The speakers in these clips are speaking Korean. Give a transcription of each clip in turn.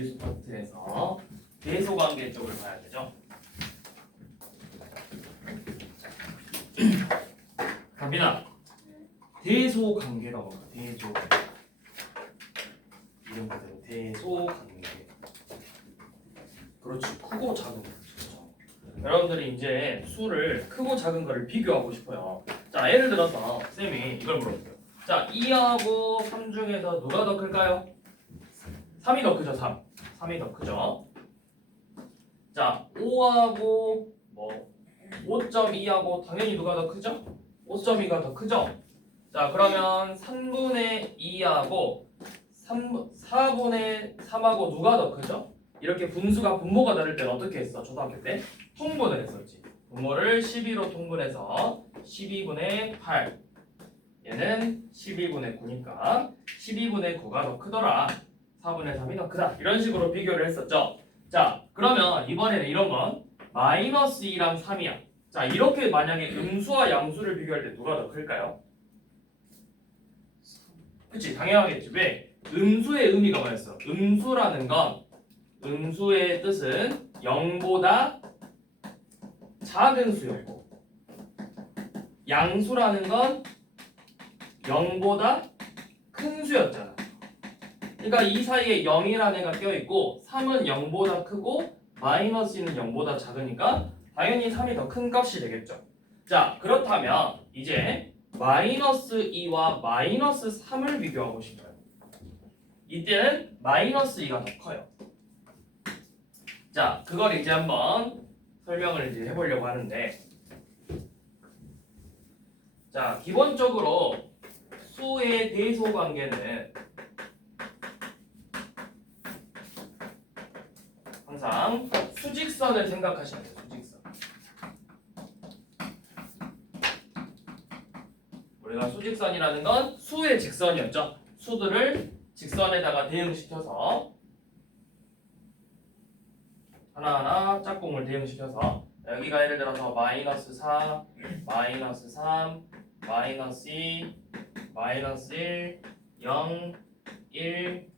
대수 파트에서 대소관계 쪽을 봐야 되죠. 갑니다. 대소관계가 뭔가? 대소관계. 이름 그대로 대소관계. 그렇지. 크고 작은 거. 그렇죠. 여러분들이 이제 수를 크고 작은 거를 비교하고 싶어요. 자, 예를 들어서 쌤이 이걸 물어볼게요. 자, 2하고 3 중에서 누가 더 클까요? 3이 더 크죠. 3이 더 크죠. 자, 5하고 5.2하고 당연히 누가 더 크죠? 5.2가 더 크죠? 자, 그러면 3분의 2하고 4분의 3하고 누가 더 크죠? 이렇게 분모가 다를 때는 어떻게 했어? 초등학교 때? 통분을 했었지. 분모를 12로 통분해서 12분의 8. 얘는 12분의 9니까 12분의 9가 더 크더라. 4분의 3이 더 크다. 이런 식으로 비교를 했었죠. 자, 그러면 이번에는 이런 건 마이너스 2랑 3이야. 자, 이렇게 만약에 음수와 양수를 비교할 때 누가 더 클까요? 그치, 당연하겠지. 왜? 음수의 의미가 뭐였어? 음수의 뜻은 0보다 작은 수였고, 양수라는 건 0보다 큰 수였잖아. 그러니까 이 사이에 0이라는 애가 껴있고 3은 0보다 크고 마이너스 2는 0보다 작으니까 당연히 3이 더 큰 값이 되겠죠. 자, 그렇다면 이제 마이너스 2와 마이너스 3을 비교하고 싶어요. 이때는 마이너스 2가 더 커요. 자, 그걸 이제 한번 설명을 이제 해보려고 하는데, 자, 기본적으로 수의 대소 관계는 항상 수직선을 생각하시면 돼요. 수직선. 우리가 수직선이라는 건 수의 직선이었죠. 수들을 직선에다가 대응시켜서 하나하나 짝꿍을 대응시켜서 여기가 예를 들어서 마이너스 4, 마이너스 3, 마이너스 2, 마이너스 1, 0, 1,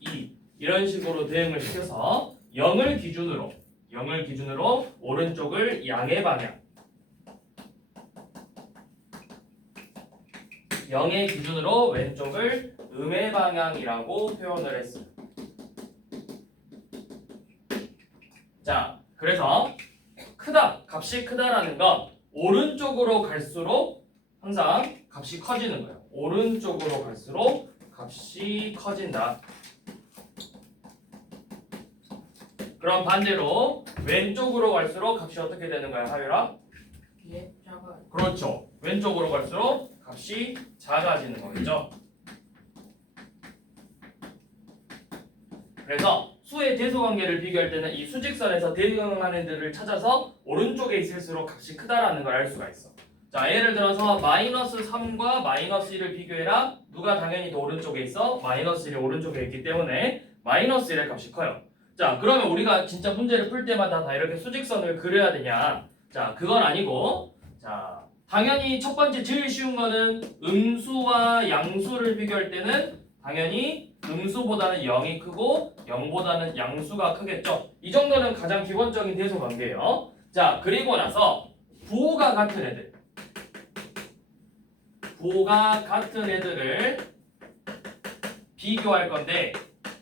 2 이런 식으로 대응을 시켜서 0을 기준으로 오른쪽을 양의 방향, 0의 기준으로 왼쪽을 음의 방향이라고 표현을 했어요. 자, 그래서 값이 크다라는 건 오른쪽으로 갈수록 항상 값이 커지는 거예요. 오른쪽으로 갈수록 값이 커진다. 그럼 반대로 왼쪽으로 갈수록 값이 어떻게 되는 거야, 하율아? 작아요. 그렇죠. 왼쪽으로 갈수록 값이 작아지는 거겠죠. 그래서 수의 대소관계를 비교할 때는 이 수직선에서 대응하는 애들을 찾아서 오른쪽에 있을수록 값이 크다라는 걸 알 수가 있어. 자, 예를 들어서 마이너스 3과 마이너스 1을 비교해라. 누가 당연히 더 오른쪽에 있어? 마이너스 1이 오른쪽에 있기 때문에 마이너스 1의 값이 커요. 자, 그러면 우리가 진짜 문제를 풀 때마다 다 이렇게 수직선을 그려야 되냐? 자, 그건 아니고, 자, 당연히 첫 번째 제일 쉬운 거는 음수와 양수를 비교할 때는 당연히 음수보다는 0이 크고 0보다는 양수가 크겠죠. 이 정도는 가장 기본적인 대소 관계예요. 자, 그리고 나서 부호가 같은 애들을 비교할 건데,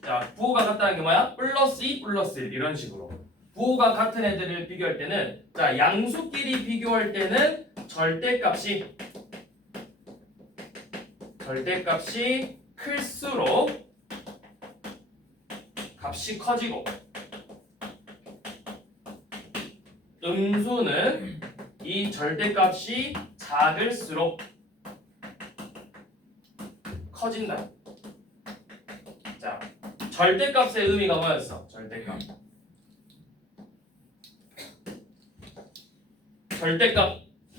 자, 부호가 같다는 게 뭐야? 플러스 2 플러스 1 이런 식으로 부호가 같은 애들을 비교할 때는, 자, 양수끼리 비교할 때는 절대값이 클수록 값이 커지고, 음수는 이 절대값이 작을수록 커진다. 자, 절대값의 의미가 뭐였어? 절대값.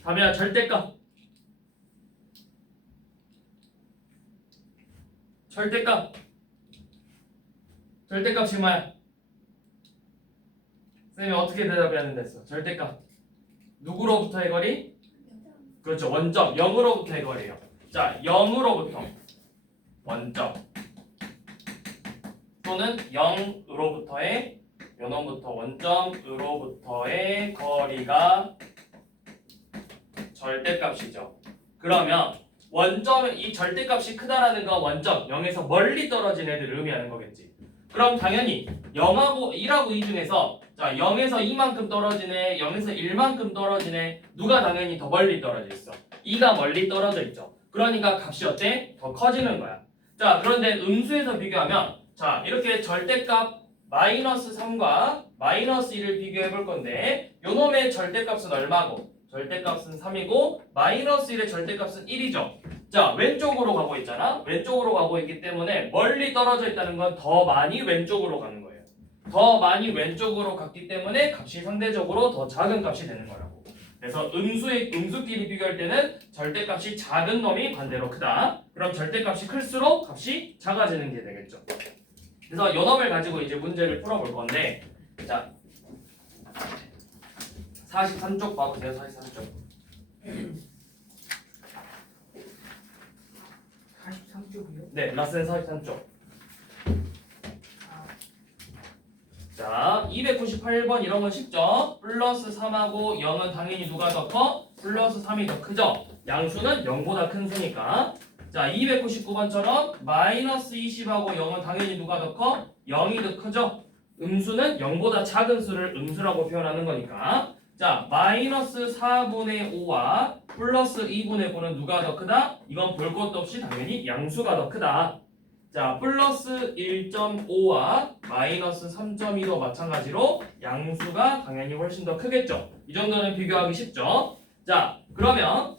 다음에 절대값. 절대값이 뭐야? 선생님이 어떻게 대답해야 된댔어? 절대값. 누구로부터의 거리? 그렇죠. 원점 0으로부터의 거리예요. 자, 0으로부터 원점 또는 0으로부터의 요놈부터 원점으로부터의 거리가 절대값이죠. 그러면 원점 이 절대값이 크다라는 건 원점 0에서 멀리 떨어진 애들을 의미하는 거겠지. 그럼 당연히 0하고 1하고 2 중에서 자 0에서 2만큼 떨어진 애, 0에서 1만큼 떨어진 애 누가 당연히 더 멀리 떨어져 있어? 2가 멀리 떨어져 있죠. 그러니까 값이 어때? 더 커지는 거야. 자 그런데 음수에서 비교하면 자 이렇게 절대값 마이너스 3과 마이너스 1을 비교해 볼 건데 요놈의 절대값은 얼마고? 절대값은 3이고 마이너스 1의 절대값은 1이죠. 자 왼쪽으로 가고 있잖아. 왼쪽으로 가고 있기 때문에 멀리 떨어져 있다는 건 더 많이 왼쪽으로 가는 거예요. 더 많이 왼쪽으로 갔기 때문에 값이 상대적으로 더 작은 값이 되는 거라고. 그래서 음수끼리 비교할 때는 절대값이 작은 놈이 반대로 크다. 그럼 절대값이 클수록 값이 작아지는 게 되겠죠. 그래서 요 놈을 가지고 이제 문제를 풀어볼 건데 자 43쪽 봐보세요. 43쪽. 43쪽이요? 네, 라센 43쪽. 자, 298번 이런 건 쉽죠? 플러스 3하고 0은 당연히 누가 더 커? 플러스 3이 더 크죠? 양수는 0보다 큰 수니까. 자, 299번처럼 마이너스 20하고 0은 당연히 누가 더 커? 0이 더 크죠? 음수는 0보다 작은 수를 음수라고 표현하는 거니까. 자, 마이너스 4분의 5와 플러스 2분의 9는 누가 더 크다? 이건 볼 것도 없이 당연히 양수가 더 크다. 자, 플러스 1.5와 마이너스 3.2도 마찬가지로 양수가 당연히 훨씬 더 크겠죠. 이 정도는 비교하기 쉽죠. 자, 그러면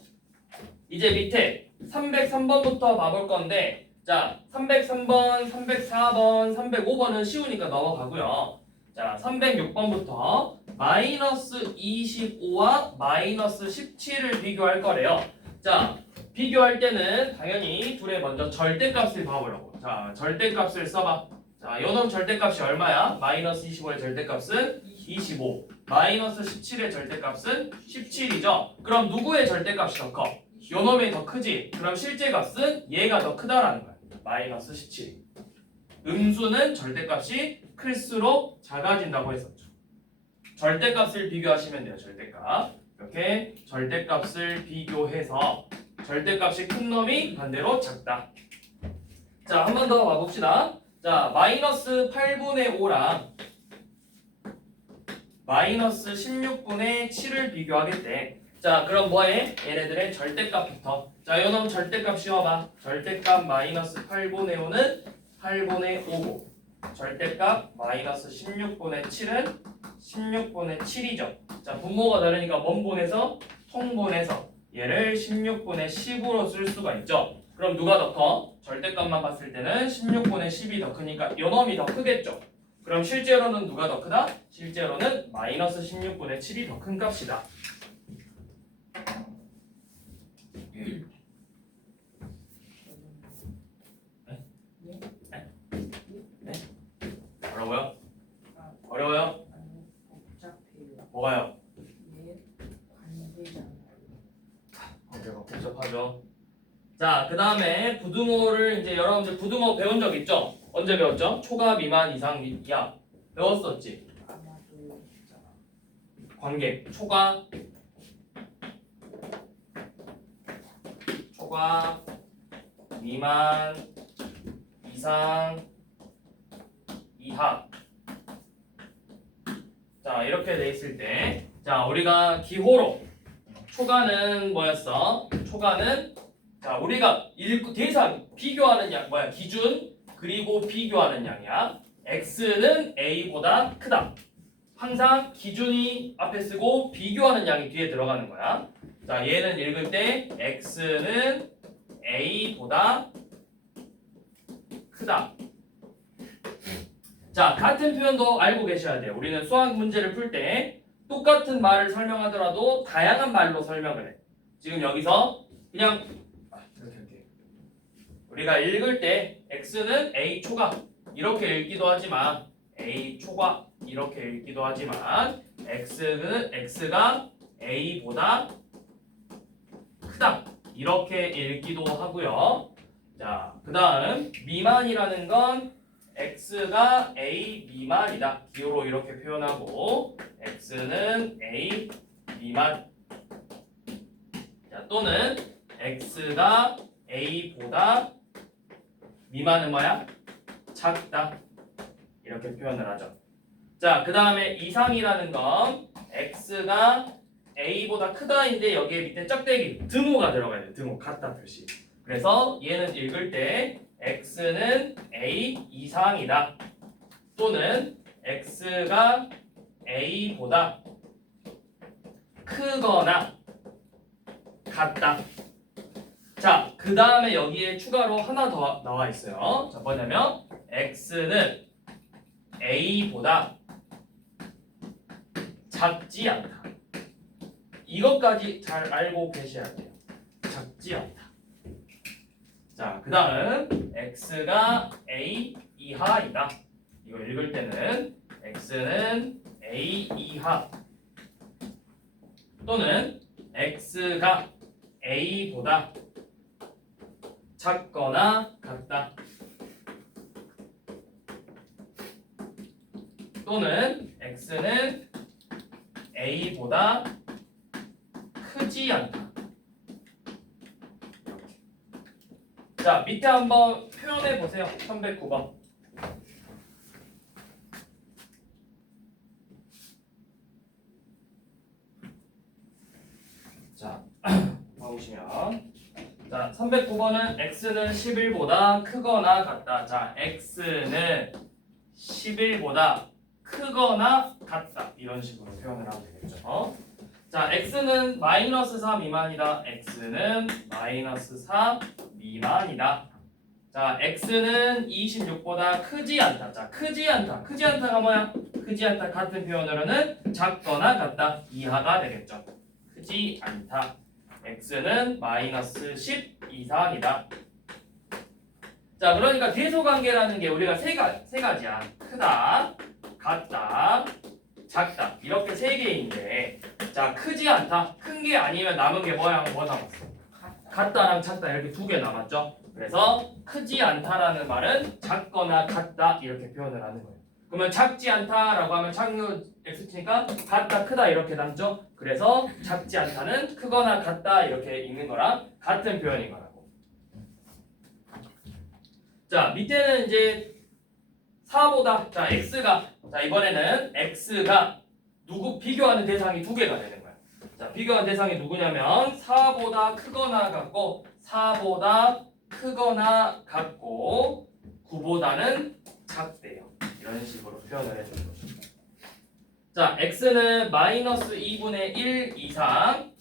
이제 밑에 303번부터 봐볼 건데 자, 303번, 304번, 305번은 쉬우니까 넘어가고요. 자, 306번부터 마이너스 25와 마이너스 17을 비교할 거래요. 자, 비교할 때는 당연히 둘의 먼저 절대값을 봐보려고. 자, 절대값을 써봐. 자, 요놈 절대값이 얼마야? 마이너스 25의 절대값은 25. 마이너스 17의 절대값은 17이죠. 그럼 누구의 절대값이 더 커? 요놈이 더 크지. 그럼 실제 값은 얘가 더 크다라는 거야. 마이너스 17. 음수는 절대값이 클수록 작아진다고 했었죠. 절대값을 비교하시면 돼요. 절대값. 이렇게 절대값을 비교해서 절대값이 큰 놈이 반대로 작다. 자, 한 번 더 봐봅시다. 자, 마이너스 8분의 5랑 마이너스 16분의 7을 비교하겠대. 자, 그럼 뭐해? 얘네들의 절대값부터. 자, 요놈 절대값 씌워봐. 절대값 마이너스 8분의 5는 8분의 5고 절대값 마이너스 16분의 7은 16분의 7이죠. 자, 분모가 다르니까 원분해서 통분해서 얘를 16분의 10으로 쓸 수가 있죠. 그럼 누가 더 커? 절대값만 봤을 때는 16분의 10이 더 크니까 요놈이 더 크겠죠. 그럼 실제로는 누가 더 크다? 실제로는 마이너스 16분의 7이 더 큰 값이다. 어려워요? 어려워요? 아니, 복잡해요. 뭐가요? 얘 관계잖아요. 관계가 복잡하죠. 자, 그 다음에 부등호를 이제 여러분들 부등호 배운 적 있죠? 언제 배웠죠? 초과 미만 이상 이하 배웠었지? 아마도 있잖아. 관계 초과 미만 이상 이하. 자, 이렇게 돼 있을 때 자, 우리가 기호로 초과는 뭐였어? 초과는 자, 우리가 대상 비교하는 양 뭐야? 기준 그리고 비교하는 양이야. x는 a보다 크다. 항상 기준이 앞에 쓰고 비교하는 양이 뒤에 들어가는 거야. 자, 얘는 읽을 때 x는 a보다 크다. 자, 같은 표현도 알고 계셔야 돼요. 우리는 수학 문제를 풀 때 똑같은 말을 설명하더라도 다양한 말로 설명을 해. 지금 여기서 그냥 이렇게 우리가 읽을 때 x는 a 초과 이렇게 읽기도 하지만 a 초과 이렇게 읽기도 하지만 x가 a보다 크다 이렇게 읽기도 하고요. 자, 그 다음 미만이라는 건 x가 a 미만이다. 기호로 이렇게 표현하고 x는 a 미만. 자, 또는 x가 a보다 미만은 뭐야? 작다. 이렇게 표현을 하죠. 자, 그 다음에 이상이라는 건 x가 a보다 크다인데 여기에 밑에 짝대기 등호가 들어가야 돼요. 등호 같다 표시. 그래서 얘는 읽을 때 x는 a 이상이다. 또는 x가 a보다 크거나 같다. 자, 그 다음에 여기에 추가로 하나 더 나와 있어요. 자, 뭐냐면 x는 a보다 작지 않다. 이것까지 잘 알고 계셔야 돼요. 작지 않다. 자, 그 다음 x가 a 이하이다. 이거 읽을 때는 x는 a 이하 또는 x가 a보다 작거나 같다. 또는 x는 a보다 크지 않다. 이렇게. 자, 밑에 한번 표현해 보세요. 309번. 자, 보시면 자, 309번은 x는 11보다 크거나 같다. 자, x는 11보다 크거나 같다. 이런 식으로 표현을 하면 되겠죠. 자, x는 마이너스 4 미만이다. x는 마이너스 4 미만이다. 자, x는 26보다 크지 않다. 자, 크지 않다. 크지 않다가 뭐야? 크지 않다 같은 표현으로는 작거나 같다. 이하가 되겠죠. 크지 않다. x는 마이너스 10 이상이다. 자, 그러니까 대소관계라는 게 우리가 세 가지야. 크다, 같다, 작다. 이렇게 세 개인데, 자, 크지 않다. 큰 게 아니면 남은 게 뭐 남았어? 같다랑 작다 이렇게 두 개 남았죠. 그래서 크지 않다라는 말은 작거나 같다 이렇게 표현을 하는 거예요. 그러면 작지 않다라고 하면 작은 x니까 같다 크다 이렇게 남죠. 그래서 작지 않다는 크거나 같다 이렇게 읽는 거랑 같은 표현인 거라고. 자, 밑에는 이제 4보다 자 x가 자 이번에는 x가 누구 비교하는 대상이 두 개가 되는 거야. 자, 비교하는 대상이 누구냐면 4보다 크거나 같고 4보다 크거나 같고 9보다는 작대요. 이런 식으로 표현을 해주는 거죠. 자, x는 마이너스 2분의 1 이상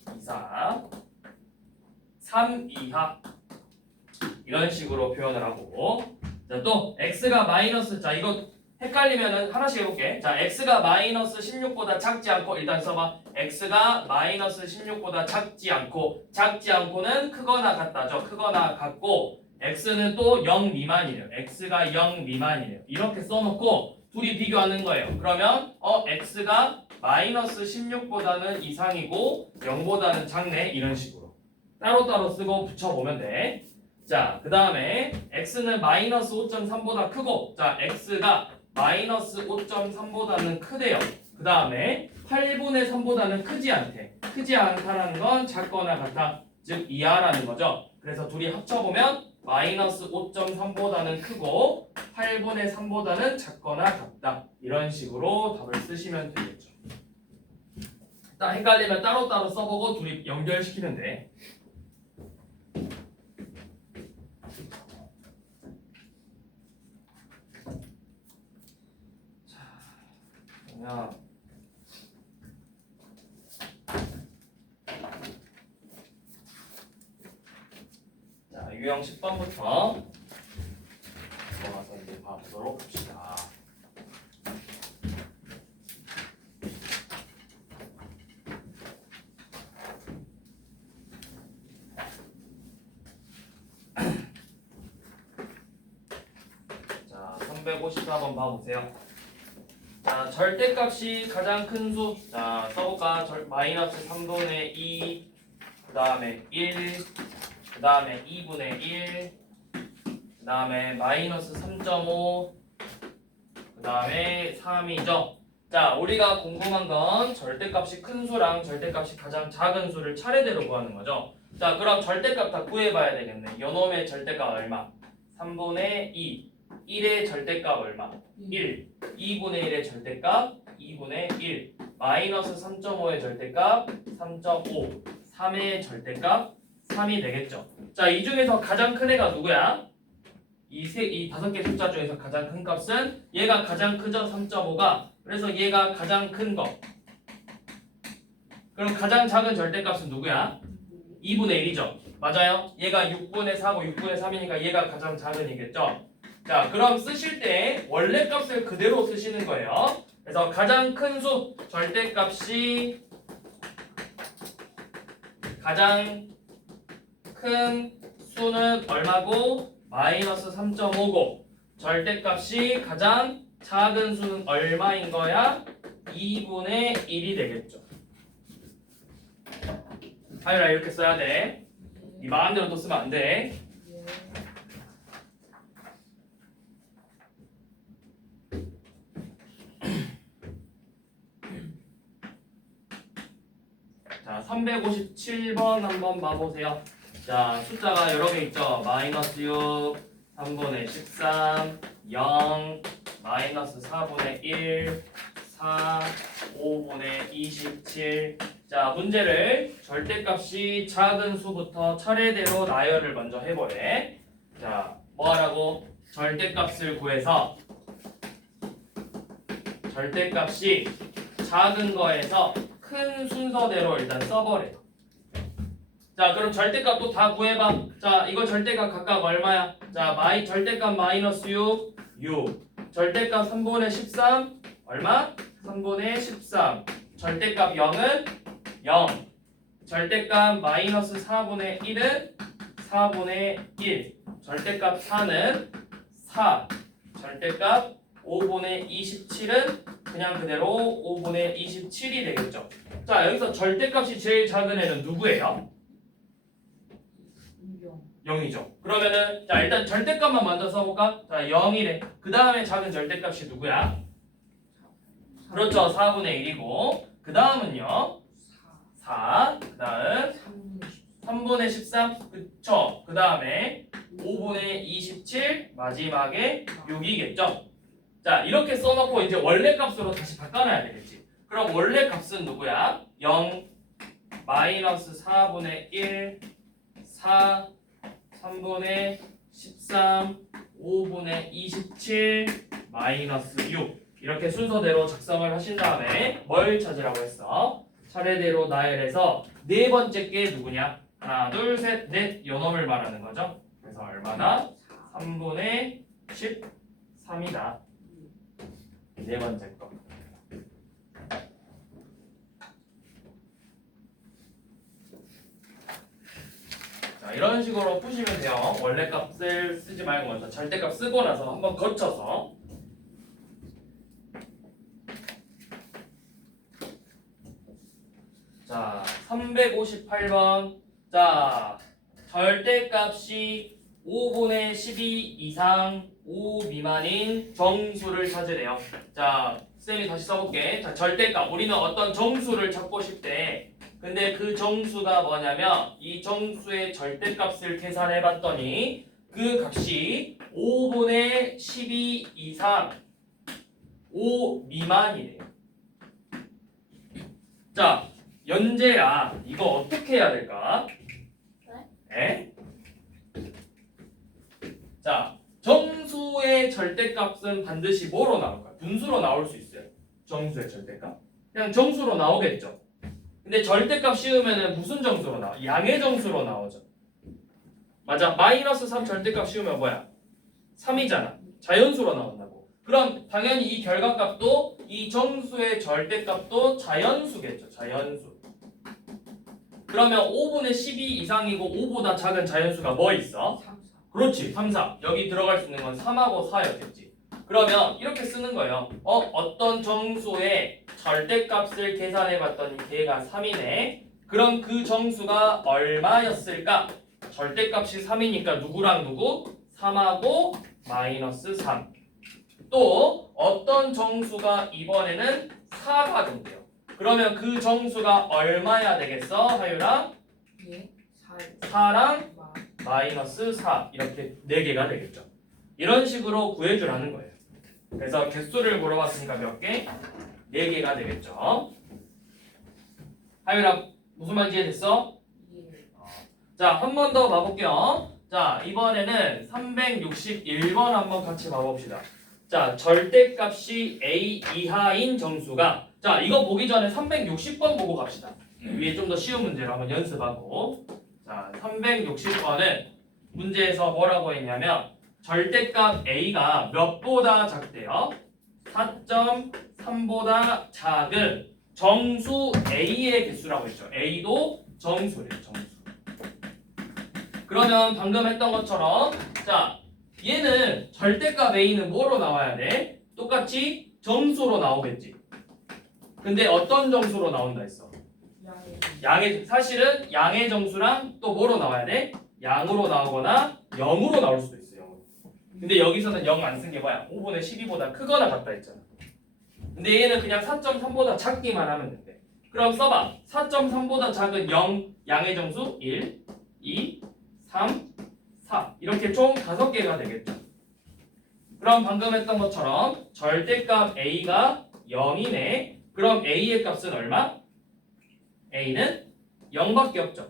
3 이하 이런 식으로 표현을 하고 자, 또 x가 마이너스 자 이거 헷갈리면은 하나씩 해볼게. 자, x가 마이너스 16보다 작지 않고 일단 써봐. x가 마이너스 16보다 작지 않고는 크거나 같다죠. 크거나 같고 x는 또 0 미만이래요. x가 0 미만이래요. 이렇게 써놓고 둘이 비교하는 거예요. 그러면 x가 마이너스 16보다는 이상이고 0보다는 작네 이런 식으로 따로따로 쓰고 붙여보면 돼. 자, 그 다음에 x는 마이너스 5.3보다 크고 자, x가 마이너스 5.3보다는 크대요. 그 다음에 8분의 3보다는 크지 않대. 크지 않다라는 건 작거나 같다. 즉 이하라는 거죠. 그래서 둘이 합쳐보면 마이너스 5.3보다는 크고 8분의 3보다는 작거나 같다. 이런 식으로 답을 쓰시면 되겠죠. 딱 헷갈리면 따로따로 써보고 둘이 연결시키면 돼. 자, 유형 10번부터 들어가서 이제 봐보도록 합시다. 자, 354번 봐보세요. 자, 절대값이 가장 큰 수. 자, 써볼까? 마이너스 3분의 2, 그 다음에 1, 그 다음에 2분의 1, 그 다음에 마이너스 3.5, 다음에 3이죠. 자, 우리가 궁금한 건 절대값이 큰 수랑 절대값이 가장 작은 수를 차례대로 구하는 거죠. 자, 그럼 절대값 다 구해봐야 되겠네. 요놈의 절대값 얼마? 3분의 2. 1의 절대값 얼마? 1. 2분의 1의 절대값 2분의 1. 마이너스 3.5의 절대값 3.5. 3의 절대값 3이 되겠죠. 자, 이 중에서 가장 큰 애가 누구야? 이 다섯 개 숫자 중에서 가장 큰 값은 얘가 가장 크죠. 3.5가. 그래서 얘가 가장 큰 거. 그럼 가장 작은 절대값은 누구야? 2분의 1이죠. 맞아요? 얘가 6분의 4고 6분의 3이니까 얘가 가장 작은이겠죠. 자, 그럼 쓰실 때 원래 값을 그대로 쓰시는 거예요. 그래서 가장 큰 수 절대값이 가장 큰 수는 얼마고? 마이너스 3.5고 절대값이 가장 작은 수는 얼마인 거야? 2분의 1이 되겠죠. 하율아 이렇게 써야 돼. 네 마음대로 또 쓰면 안 돼. 자, 357번 한번 봐보세요. 자, 숫자가 여러 개 있죠. 마이너스 6, 3분의 13, 0, 마이너스 4분의 1, 4, 5분의 27. 자, 문제를 절대값이 작은 수부터 차례대로 나열을 먼저 해보래. 자, 뭐 하라고? 절대값을 구해서 절대값이 작은 거에서 큰 순서대로 일단 써버려요. 자, 그럼 절대값 또 다 구해봐. 자, 이거 절대값 각각 얼마야? 자, 절대값 마이너스 6, 6. 절대값 3분의 13, 얼마? 3분의 13. 절대값 0은 0. 절대값 마이너스 4분의 1은 4분의 1. 절대값 4는 4. 절대값 5분의 27은 그냥 그대로 5분의 27이 되겠죠. 자, 여기서 절대값이 제일 작은 애는 누구예요? 0이죠. 그러면은 자, 일단 절대값만 먼저 써볼까? 자, 0이래. 그 다음에 작은 절대값이 누구야? 그렇죠. 4분의 1이고 그 다음은요? 4. 그 다음 3분의 13. 그쵸. 그 다음에 5분의 27. 마지막에 6이겠죠. 자, 이렇게 써놓고 이제 원래 값으로 다시 바꿔놔야 되겠지. 그럼 원래 값은 누구야? 0, 마이너스 4분의 1, 4, 3분의 13, 5분의 27, 마이너스 6. 이렇게 순서대로 작성을 하신 다음에 뭘 찾으라고 했어? 차례대로 나열해서 네 번째 게 누구냐? 하나, 둘, 셋, 넷. 요 놈을 말하는 거죠. 그래서 얼마나? 3분의 13이다. 네 번째 거. 자, 이런 식으로 푸시면 돼요. 원래 값을 쓰지 말고 먼저 절대값 쓰고 나서 한번 거쳐서. 자, 358번. 자, 절대값이 5분의 12 이상 5 미만인 정수를 찾으래요. 자, 쌤이 다시 써볼게. 자, 절대값. 우리는 어떤 정수를 찾고 싶대. 근데 그 정수가 뭐냐면 이 정수의 절대값을 계산해봤더니 그 값이 5분의 12 이상 5 미만이래요. 자, 연재야. 이거 어떻게 해야 될까? 에? 자, 정수의 절대값은 반드시 뭐로 나올까요? 분수로 나올 수 있어요. 정수의 절대값. 그냥 정수로 나오겠죠. 근데 절대값 씌우면은 무슨 정수로 나와? 양의 정수로 나오죠. 맞아. 마이너스 3 절대값 씌우면 뭐야? 3이잖아. 자연수로 나온다고. 그럼 당연히 이 결과값도 이 정수의 절대값도 자연수겠죠. 자연수. 그러면 5분의 12 이상이고 5보다 작은 자연수가 뭐 있어? 3, 4. 그렇지. 3, 4. 여기 들어갈 수 있는 건 3하고 4였겠지. 그러면 이렇게 쓰는 거예요. 어떤 정수의 절대값을 계산해봤더니 걔가 3이네. 그럼 그 정수가 얼마였을까? 절대값이 3이니까 누구랑 누구? 3하고 마이너스 3. 또 어떤 정수가 이번에는 4가 된대요. 그러면 그 정수가 얼마야 되겠어, 하유라? 예. 4랑 마. 마이너스 4 이렇게 4개가 되겠죠. 이런 식으로 구해주라는 거예요. 그래서 개수를 물어봤으니까 몇 개? 4개가 되겠죠. 하유라 무슨 말인지 이해됐어? 예. 자, 한 번 더 봐볼게요. 자, 이번에는 361번 한번 같이 봐봅시다. 자, 절대값이 a 이하인 정수가, 자, 이거 보기 전에 360번 보고 갑시다. 위에 좀 더 쉬운 문제로 한번 연습하고. 자, 360번은 문제에서 뭐라고 했냐면 절대값 a가 몇보다 작대요? 4.3보다 작은 정수 a의 개수라고 했죠. a도 정수래요, 정수. 그러면 방금 했던 것처럼, 자, 얘는 절대값 a는 뭐로 나와야 돼? 똑같이 정수로 나오겠지. 근데 어떤 정수로 나온다 했어? 양의, 사실은 양의 정수랑 또 뭐로 나와야 돼? 양으로 나오거나 0으로 나올 수도 있어요. 0으로. 근데 여기서는 0 안 쓴 게 뭐야? 5분의 12보다 크거나 같다 했잖아. 근데 얘는 그냥 4.3보다 작기만 하면 된대. 그럼 써봐. 4.3보다 작은 0 양의 정수 1, 2, 3, 4 이렇게 총 5개가 되겠죠. 그럼 방금 했던 것처럼 절대값 a가 0이네. 그럼 a의 값은 얼마? a는 0밖에 없죠.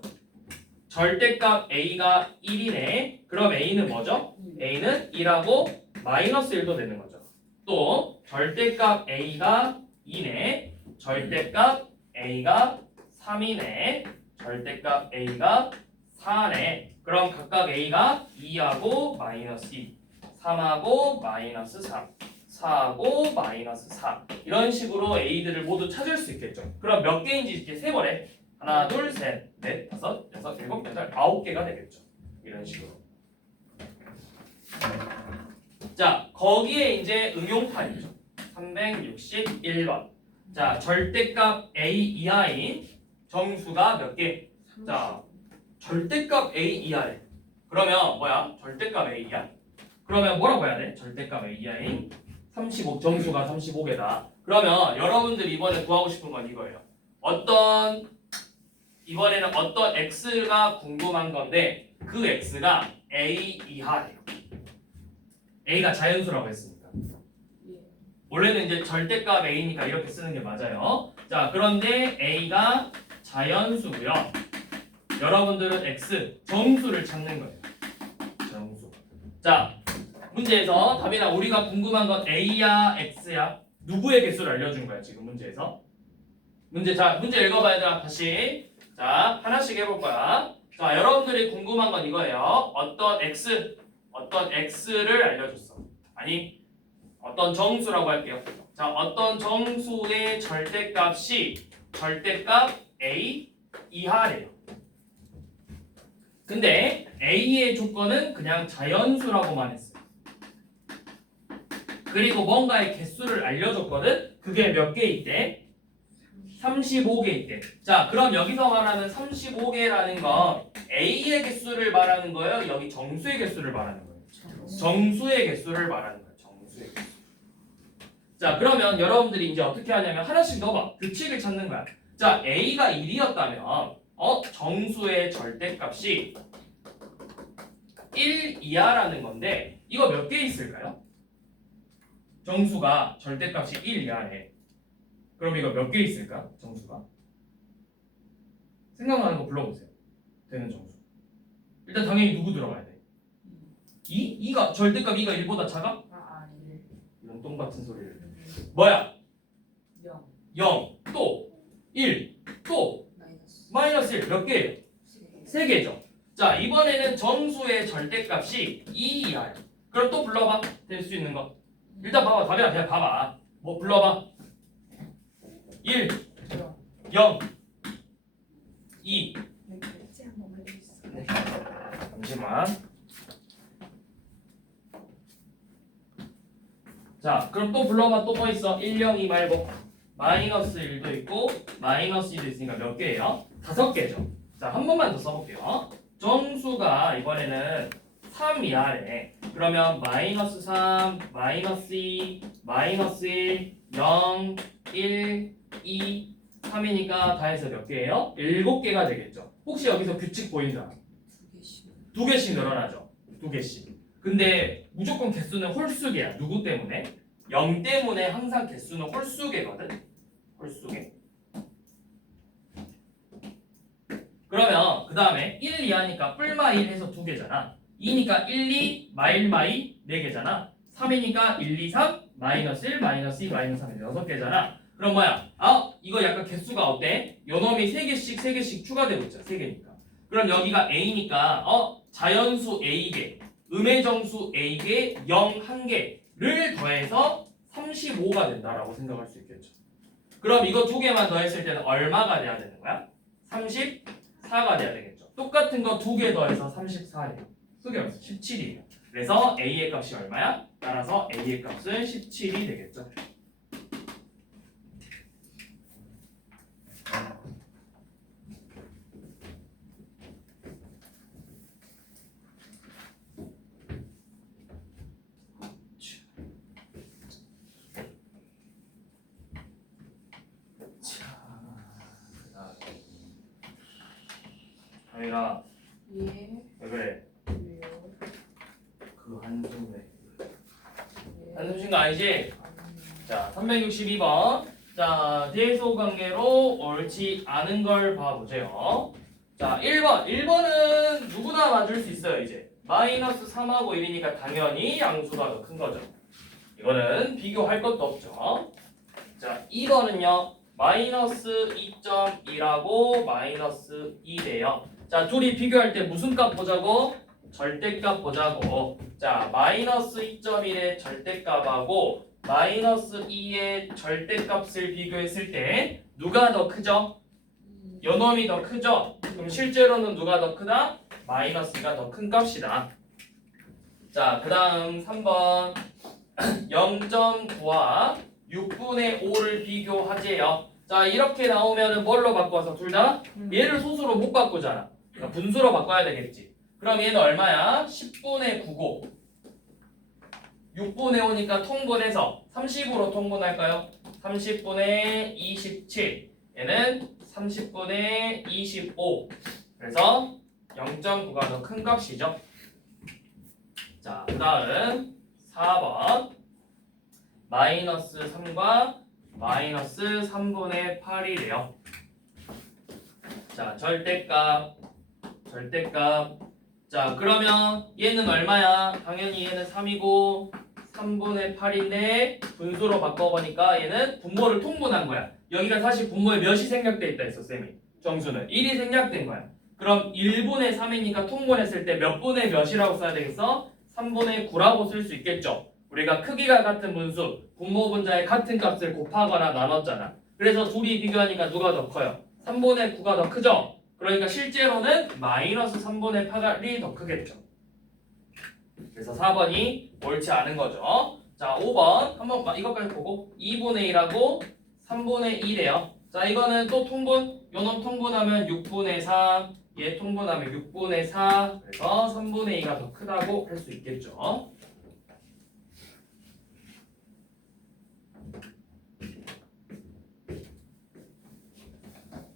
절대값 a가 1이네. 그럼 a는 뭐죠? a는 1하고 마이너스 1도 되는 거죠. 또 절대값 a가 2네. 절대값 a가 3이네. 절대값 a가 4네. 그럼 각각 a가 2하고 마이너스 2, 3하고 마이너스 3, 4하고 마이너스 4 이런 식으로 a들을 모두 찾을 수 있겠죠. 그럼 몇 개인지 이렇게 세번에 하나, 둘, 셋, 넷, 다섯, 여섯, 일곱, 여덟, 9개가 되겠죠. 이런 식으로. 자, 거기에 이제 응용판이죠. 361번. 자, 절대값 a 이하인 정수가 몇 개? 자, 절대값 a 이하래. 그러면 뭐야? 절대값 a 이하. 그러면 뭐라고 해야 돼? 절대값 a 이하인 35 정수가 35개다. 그러면 여러분들이 이번에 구하고 싶은 건 이거예요. 이번에는 어떤 x가 궁금한 건데 그 x가 a 이하래요. a가 자연수라고 했으니까. 원래는 이제 절대값 a니까 이렇게 쓰는 게 맞아요. 자, 그런데 a가 자연수고요. 여러분들은 x 정수를 찾는 거예요. 정수. 자, 문제에서 답이나 우리가 궁금한 건 a야 x야? 누구의 개수를 알려준 거야 지금 문제에서? 자, 문제 읽어봐야 돼. 다시. 자, 하나씩 해볼 거야. 자, 여러분들이 궁금한 건 이거예요. 어떤 x를 알려줬어. 아니, 어떤 정수라고 할게요. 자, 어떤 정수의 절대값이 절대값 a 이하래요. 근데 a의 조건은 그냥 자연수라고만 했어요. 그리고 뭔가의 개수를 알려줬거든. 그게 몇 개 있대? 35개 있대. 자, 그럼 여기서 말하는 35개라는 건 a의 개수를 말하는 거예요? 여기 정수의 개수를 말하는 거예요? 정수의 개수를 말하는 거예요. 정수의 개수. 자, 그러면 여러분들이 이제 어떻게 하냐면 하나씩 넣어봐. 규칙을 찾는 거야. 자, a가 1이었다면 정수의 절대값이 1 이하라는 건데 이거 몇 개 있을까요? 정수가 절대값이 1 이하래. 그럼 이거 몇 개 있을까? 정수가? 생각나는 거 불러보세요. 되는 정수. 일단 당연히 누구 들어가야 돼? 2? 2가 절대값 2가 1보다 작아? 이런 똥같은 소리를. 뭐야? 0. 또 1. 또 마이너스 1. 몇 개예요? 3개죠. 자, 이번에는 정수의 절대값이 2 이하야. 그럼 또 불러봐. 될 수 있는 거. 일단 봐봐. 답이야. 그냥 봐봐. 뭐 불러봐. 1, 0, 2. 네. 잠시만. 자, 그럼 또 불러봐. 또 뭐 있어? 1, 0, 2 말고 마이너스 1도 있고 마이너스 2도 있으니까 몇 개예요? 5개죠. 자, 한 번만 더 써볼게요. 정수가 이번에는 3 이하래. 그러면 마이너스 3, 마이너스 2, 마이너스 1, 0, 1, 2, 3이니까 다 해서 몇 개예요? 7개가 되겠죠. 혹시 여기서 규칙 보인다? 2개씩. 2개씩 늘어나죠. 2개씩. 근데 무조건 개수는 홀수개야. 누구 때문에? 0 때문에 항상 개수는 홀수개거든. 홀수개. 그러면 그 다음에 1 이하니까 뿔마 1 해서 2개잖아. 2니까 1, 2, 마이 4개잖아. 3이니까 1, 2, 3, 마이너스 1, 마이너스 2, 마이너스 3, 6개잖아. 그럼 뭐야? 이거 약간 개수가 어때? 요놈이 3개씩 추가되고 있죠. 3개니까. 그럼 여기가 A니까 자연수 A개, 음의정수 A개, 0, 1개를 더해서 35가 된다라고 생각할 수 있겠죠. 그럼 이거 2개만 더했을 때는 얼마가 돼야 되는 거야? 34가 돼야 되겠죠. 똑같은 거 2개 더해서 34예요. 크게 없어. 17이에요. 그래서 A의 값이 얼마야? 따라서 A의 값은 17이 되겠죠. 저희가 예. 왜 그래? 왜요? 그 한숨에 예. 한숨 쉰 거 아니지? 아니. 자, 362번. 자, 대소 관계로 옳지 않은 걸 봐보세요. 자, 1번. 1번은 누구나 맞을 수 있어요, 이제. 마이너스 3하고 1이니까 당연히 양수가 더 큰 거죠. 이거는 비교할 것도 없죠. 자, 2번은요. 마이너스 2.1하고 마이너스 2래요. 자, 둘이 비교할 때 무슨 값 보자고? 절대값 보자고. 자, 마이너스 2.1의 절대값하고 마이너스 2의 절대값을 비교했을 때 누가 더 크죠? 요놈이 더 크죠? 그럼 실제로는 누가 더 크다? 마이너스가 더 큰 값이다. 자, 그 다음 3번 0.9와 6분의 5를 비교하재요. 자, 이렇게 나오면은 뭘로 바꿔서 둘 다? 얘를 소수로 못 바꾸잖아. 그러니까 분수로 바꿔야 되겠지. 그럼 얘는 얼마야? 10분의 9고 6분의 5니까 통분해서 30으로 통분할까요? 30분의 27 얘는 30분의 25 그래서 0.9가 더 큰 값이죠. 자, 그 다음 4번 마이너스 3과 마이너스 3분의 8이래요. 자, 절대값. 자, 그러면 얘는 얼마야? 당연히 얘는 3이고 3분의 8인데 분수로 바꿔보니까 얘는 분모를 통분한 거야. 여기가 사실 분모에 몇이 생략돼 있다 했어, 쌤이. 정수는 1이 생략된 거야. 그럼 1분의 3이니까 통분했을 때 몇 분의 몇이라고 써야 되겠어? 3분의 9라고 쓸 수 있겠죠. 우리가 크기가 같은 분수, 분모 분자의 같은 값을 곱하거나 나눴잖아. 그래서 둘이 비교하니까 누가 더 커요? 3분의 9가 더 크죠? 그러니까 실제로는 마이너스 3분의 8이 더 크겠죠. 그래서 4번이 옳지 않은 거죠. 자, 5번 한번 이것까지 보고 2분의 1하고 3분의 1이에요. 자, 이거는 또 통분, 요놈 통분하면 6분의 3, 얘 통분하면 6분의 4, 그래서 3분의 2가 더 크다고 할 수 있겠죠.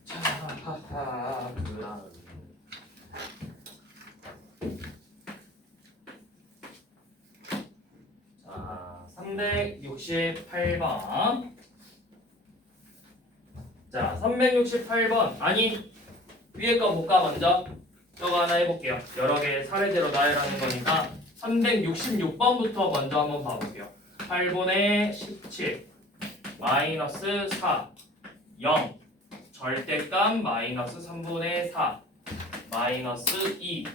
자, 하하, 그다음. 자, 368번. 자, 368번. 아니, 위에 거 볼까 먼저? 저거 하나 해볼게요. 여러 개 사례대로 나열하는 거니까 366번부터 먼저 한번 봐볼게요. 8분의 17 마이너스 4 0 절대값 마이너스 3분의 4 마이너스 2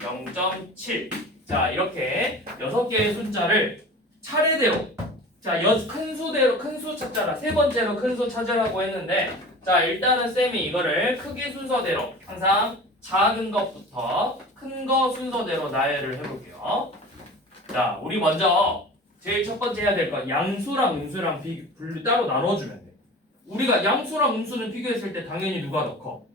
0.7 자, 이렇게 6개의 숫자를 차례대로 자, 큰 수대로 큰 수 찾자라. 세 번째로 큰 수 찾으라고 했는데 자, 일단은 쌤이 이거를 크기 순서대로 항상 작은 것부터 큰 거 순서대로 나열을 해볼게요. 자, 우리 먼저 제일 첫 번째 해야 될 건 양수랑 음수랑 분류 따로 나눠주면 돼. 우리가 양수랑 음수를 비교했을 때 당연히 누가 더 커?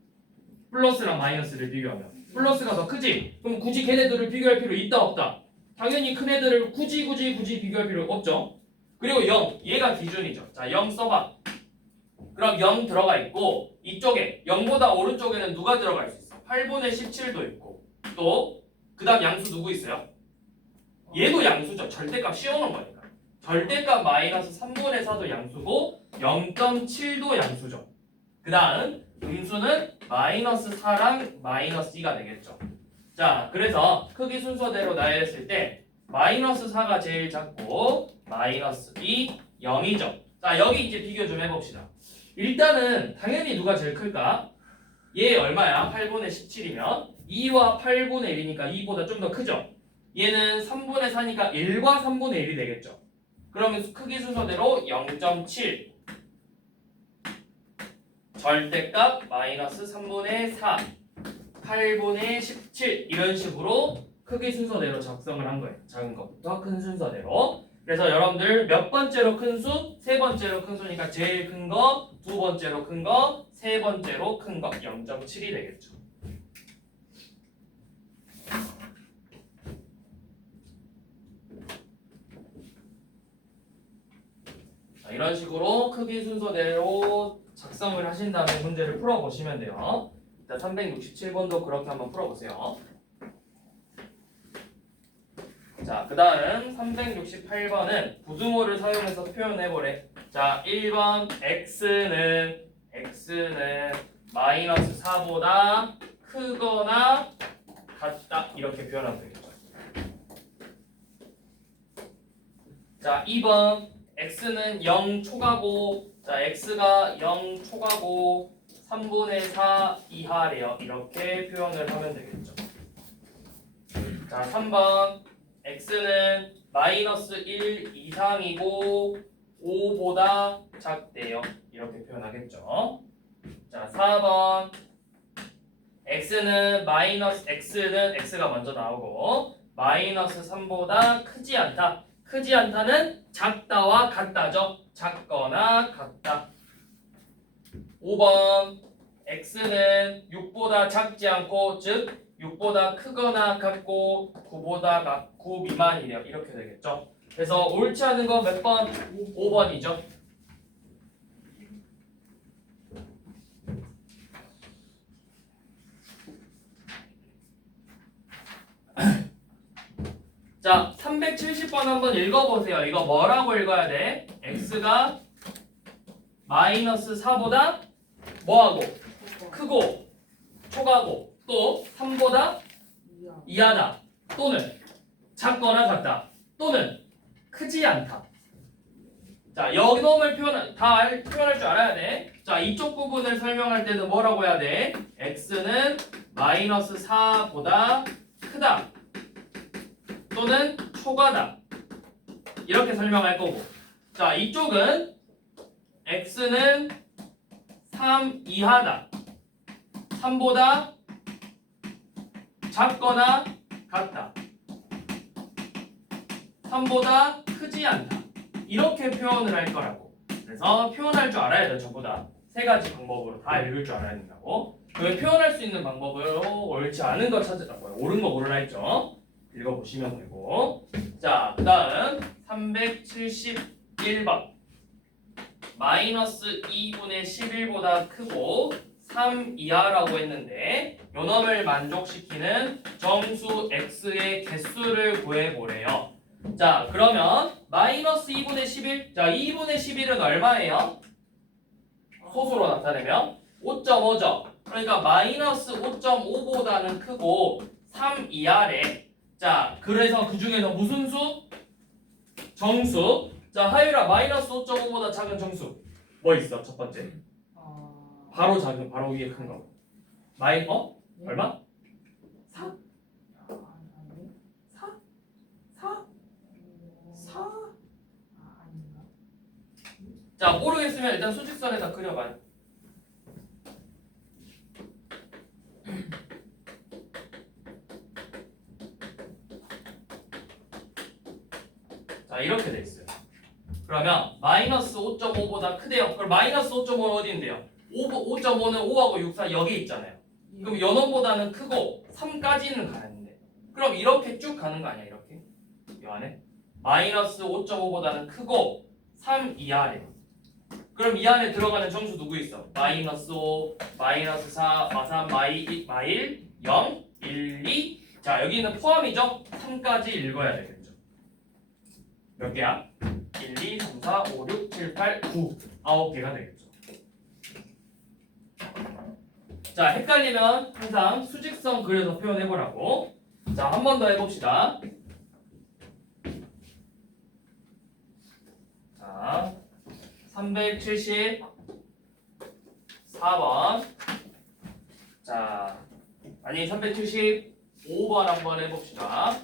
플러스랑 마이너스를 비교하면 플러스가 더 크지? 그럼 굳이 걔네들을 비교할 필요 있다 없다? 당연히 큰 애들을 굳이 비교할 필요 없죠. 그리고 0, 얘가 기준이죠. 자, 0 써봐. 그럼 0 들어가 있고 이쪽에 0보다 오른쪽에는 누가 들어갈 수 있어? 8분의 17도 있고 또 그 다음 양수 누구 있어요? 얘도 양수죠. 절대값 씌워놓은 거니까. 절대값 마이너스 3분의 4도 양수고 0.7도 양수죠. 그 다음 음수는 마이너스 4랑 마이너스 2가 되겠죠. 자, 그래서 크기 순서대로 나열했을 때 마이너스 4가 제일 작고 마이너스 2, 0이죠. 자, 여기 이제 비교 좀 해봅시다. 일단은 당연히 누가 제일 클까? 얘 얼마야? 8분의 17이면 2와 8분의 1이니까 2보다 좀 더 크죠? 얘는 3분의 4니까 1과 3분의 1이 되겠죠. 그러면 크기 순서대로 0.7 절대값 마이너스 3분의 4 8분의 17 이런 식으로 크기 순서대로 작성을 한 거예요. 작은 것부터 큰 순서대로. 그래서 여러분들 몇 번째로 큰 수? 세 번째로 큰 수니까 제일 큰 거, 두 번째로 큰 거, 세 번째로 큰 거 0.7이 되겠죠. 자, 이런 식으로 크기 순서대로 작성을 하신 다음에 문제를 풀어보시면 돼요. 일단 367번도 그렇게 한번 풀어보세요. 자, 그 다음 368번은 부등호를 사용해서 표현해보래. 자, 1번 x는 마이너스 4보다 크거나 같다 이렇게 표현하면 되겠죠. 자, 2번 x는 0 초과고 자, x가 0 초과고 3분의 4 이하래요. 이렇게 표현을 하면 되겠죠. 자, 3번 x는 마이너스 1 이상이고 5보다 작대요. 이렇게 표현하겠죠. 자, 4번 x는 x가 먼저 나오고 마이너스 3보다 크지 않다. 크지 않다는 작다와 같다죠. 작거나 같다. 5번 x는 6보다 작지 않고 즉 6보다 크거나 같고 9 미만이래요. 이렇게 되겠죠. 그래서 옳지 않은 건 몇 번? 5번이죠. 자, 370번 한번 읽어보세요. 이거 뭐라고 읽어야 돼? x가 마이너스 4보다 뭐하고? 크고 초과고 또 3보다 이하다 또는 작거나 같다 또는 크지 않다. 자, 여기 놈을 표현할 줄 알아야 돼. 자, 이쪽 부분을 설명할 때는 뭐라고 해야 돼? x는 마이너스 4보다 크다 또는 초과다 이렇게 설명할 거고 자, 이쪽은 x는 3 이하다 3보다 작거나 같다 3보다 크지 않다 이렇게 표현을 할 거라고. 그래서 표현할 줄 알아야 돼. 전부 다 세 가지 방법으로 다 읽을 줄 알아야 된다고. 그 표현할 수 있는 방법으로 옳지 않은 거 찾으라고요. 옳은 거 고르라 했죠. 읽어보시면 되고 자, 그 다음 371번 마이너스 2분의 11보다 크고 3 이하라고 했는데 요 놈을 만족시키는 정수 x의 개수를 구해보래요. 자, 그러면 마이너스 2분의 11 자, 2분의 11은 얼마예요? 소수로 나타내면 5.5죠. 그러니까 마이너스 5.5보다는 크고 3 이하래. 자, 그래서 그 중에서 무슨 수? 정수. 자, 하율아 마이너스 5.5보다 작은 정수 뭐 있어? 첫 번째 바로 작은 바로 위에 큰 거. 얼마? 4? 4? 자, 모르겠으면 일단 수직선에다 그려봐요. 자, 이렇게 돼 있어요. 그러면 마이너스 5.5보다 크대요. 그럼 마이너스 5.5는 어디인데요? 5.5는 5하고 6 사이 여기 있잖아요. 그럼 연원보다는 크고 3까지는 가는데 그럼 이렇게 쭉 가는 거 아니야 이렇게 이 안에 마이너스 5.5보다는 크고 3 이하래요. 그럼 이 안에 들어가는 정수 누구 있어? 마이너스 5, 마이너스 4, 마삼, 마일, 0, 1, 2. 자 여기는 포함이죠? 3까지 읽어야 되겠죠. 몇 개야? 1, 2, 3, 4, 5, 6, 7, 8, 9 9개가 되겠죠. 자 헷갈리면 항상 수직선 그려서 표현해보라고. 자 한 번 더 해봅시다. 자 374번 자 아니 375번 한번 해봅시다.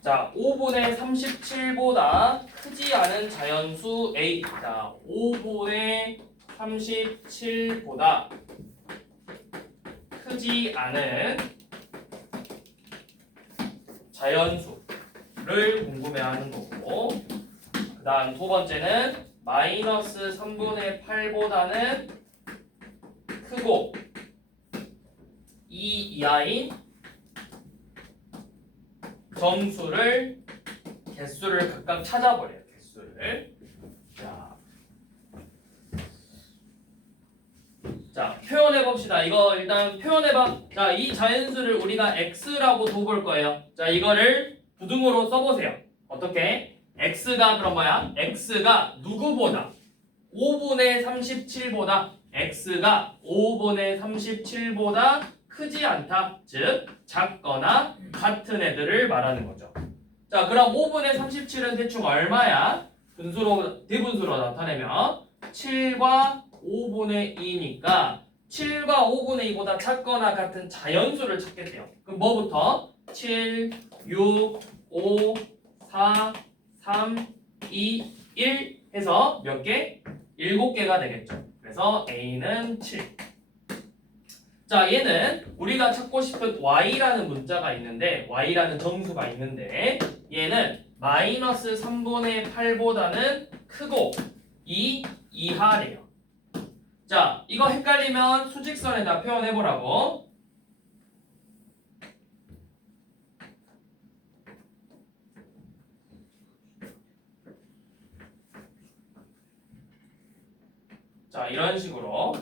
자 5분의 37보다 크지 않은 자연수 A. 자 5분의 37보다 크지 않은 자연수를 궁금해하는 거고, 그 다음 두 번째는 마이너스 3분의 8보다는 크고 2 이하인 정수를 개수를 각각 찾아버려요. 개수를. 자 표현해 봅시다. 이거 일단 표현해봐. 자 이 자연수를 우리가 x라고 둬볼 거예요. 자 이거를 부등호로 써보세요. 어떻게? x가 그럼 뭐야? x가 누구보다 5분의 37보다 x가 5분의 37보다 크지 않다. 즉 작거나 같은 애들을 말하는 거죠. 자 그럼 5분의 37은 대충 얼마야? 대분수로 나타내면 7과 5분의 2니까 7과 5분의 2보다 작거나 같은 자연수를 찾겠대요. 그럼 뭐부터? 7, 6, 5, 4, 3, 2, 1 해서 몇 개? 7개가 되겠죠. 그래서 A는 7. 자 얘는 우리가 찾고 싶은 Y라는 문자가 있는데 Y라는 정수가 있는데 얘는 마이너스 3분의 8보다는 크고 2 이하래요. 자 이거 헷갈리면 수직선에다 표현해보라고. 자 이런 식으로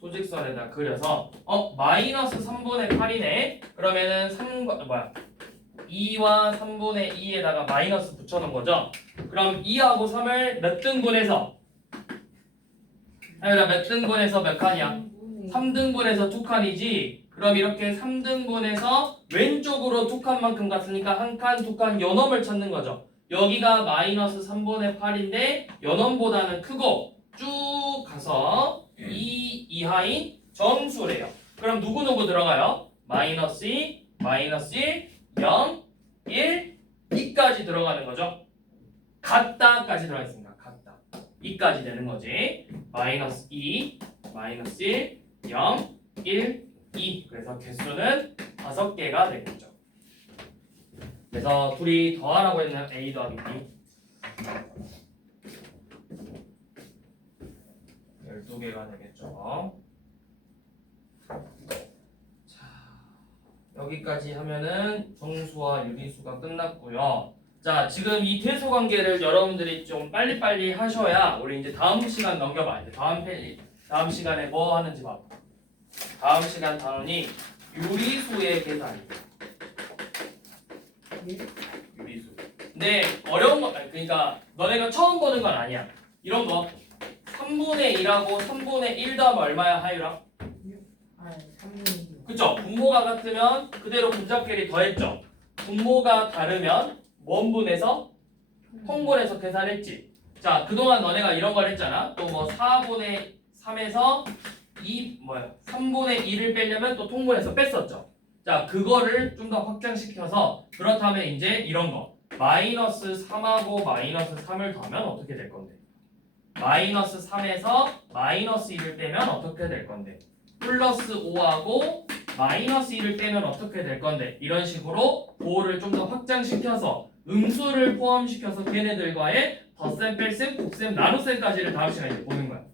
수직선에다 그려서 마이너스 3분의 8이네. 그러면은 2와 3분의 2에다가 마이너스 붙여놓은 거죠. 그럼 2하고 3을 몇 등분해서 몇 등분해서 몇 칸이야? 3등분해서 2칸이지. 그럼 이렇게 3등분해서 왼쪽으로 2칸만큼 갔으니까 한 칸, 2칸 연엄을 찾는 거죠. 여기가 마이너스 3분의 8인데 연엄보다는 크고 쭉 가서 2 이하인 정수래요. 그럼 누구누구 들어가요? 마이너스 2, 마이너스 1, 0, 1, 2까지 들어가는 거죠. 같다까지 들어가 있습니다. 같다. 2까지 되는 거지. 마이너스 2, 마이너스 1, 0, 1, 2. 그래서 개수는 5개가 되겠죠. 그래서 둘이 더하라고 했나요? A 더하기 B. 12개가 되겠죠. 자, 여기까지 하면은 정수와 유리수가 끝났고요. 자, 지금 이 대소 관계를 여러분들이 좀 빨리빨리 하셔야 우리 이제 다음 시간 넘겨봐야 돼. 다음 시간에 뭐 하는지 봐. 다음 시간 단원이 유리수의 계산이에요. 유리수. 근데 어려운 거 그러니까 너네가 처음 보는 건 아니야. 이런 거 3분의 2라고 3분의 1 더하면 얼마야 하유라? 3분의 2. 그쵸? 분모가 같으면 그대로 분자끼리 더했죠. 분모가 다르면 원분해서 통분해서 계산했지. 자 그동안 너네가 이런 걸 했잖아. 또 뭐 4분의 3에서 3분의 2를 빼려면 또 통분해서 뺐었죠. 자 그거를 좀 더 확장시켜서 그렇다면 이제 이런 거 마이너스 3하고 마이너스 3을 더하면 어떻게 될 건데? 마이너스 3에서 마이너스 2를 빼면 어떻게 될 건데? 플러스 5하고 마이너스 2를 빼면 어떻게 될 건데? 이런 식으로 보호를 좀 더 확장시켜서 음수를 포함시켜서 걔네들과의 덧셈, 뺄셈, 곱셈, 나눗셈까지를 다음 시간에 보는 거야.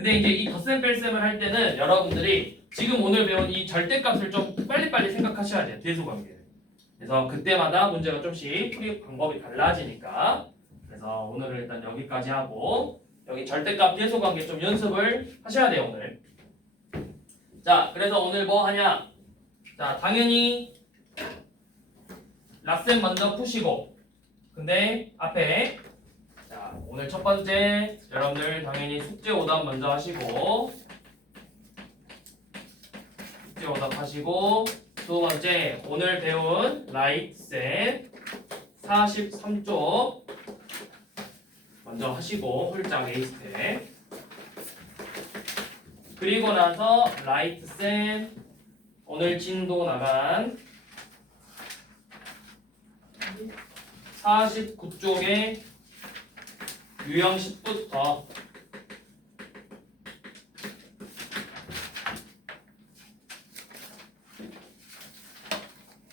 근데 이제 이 덧셈 뺄셈을 할 때는 여러분들이 지금 오늘 배운 이 절대값을 좀 빨리빨리 생각하셔야 돼요. 대수 관계를. 그래서 그때마다 문제가 좀씩 풀이 방법이 달라지니까. 그래서 오늘은 일단 여기까지 하고 여기 절대값 대수 관계 좀 연습을 하셔야 돼요, 오늘. 자, 그래서 오늘 뭐 하냐? 자, 당연히 락셈 먼저 푸시고. 근데 앞에 자, 오늘 첫 번째 여러분들 당연히 숙제 오답 먼저 하시고 숙제 오답 하시고 두 번째 오늘 배운 라이트셈 43쪽 먼저 하시고 홀짝 A스텝 그리고 나서 라이트셈 오늘 진도 나간 49쪽에 유형 10부터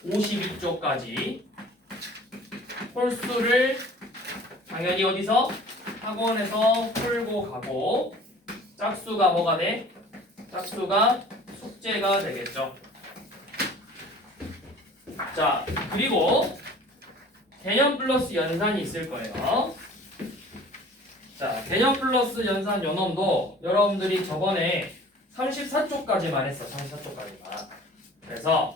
52쪽까지 홀수를 당연히 어디서? 학원에서 풀고 가고 짝수가 뭐가 돼? 짝수가 숙제가 되겠죠. 자, 그리고 개념 플러스 연산이 있을 거예요. 자, 개념 플러스 연산 요놈도 여러분들이 저번에 34쪽까지만 했어. 34쪽까지만. 그래서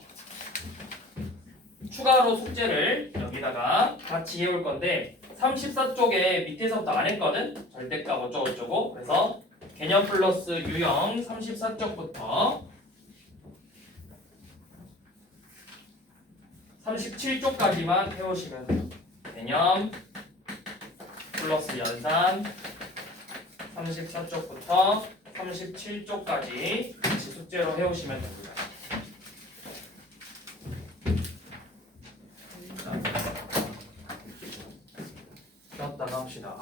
추가로 숙제를 여기다가 같이 해올 건데 34쪽에 밑에서부터 안 했거든? 절대값 어쩌고저쩌고. 그래서 개념 플러스 유형 34쪽부터 37쪽까지만 해오시면 돼요. 개념 플러스 연산 34쪽부터 37쪽까지 같이 숙제로 해오시면 됩니다. 자, 쉬었다가 합시다.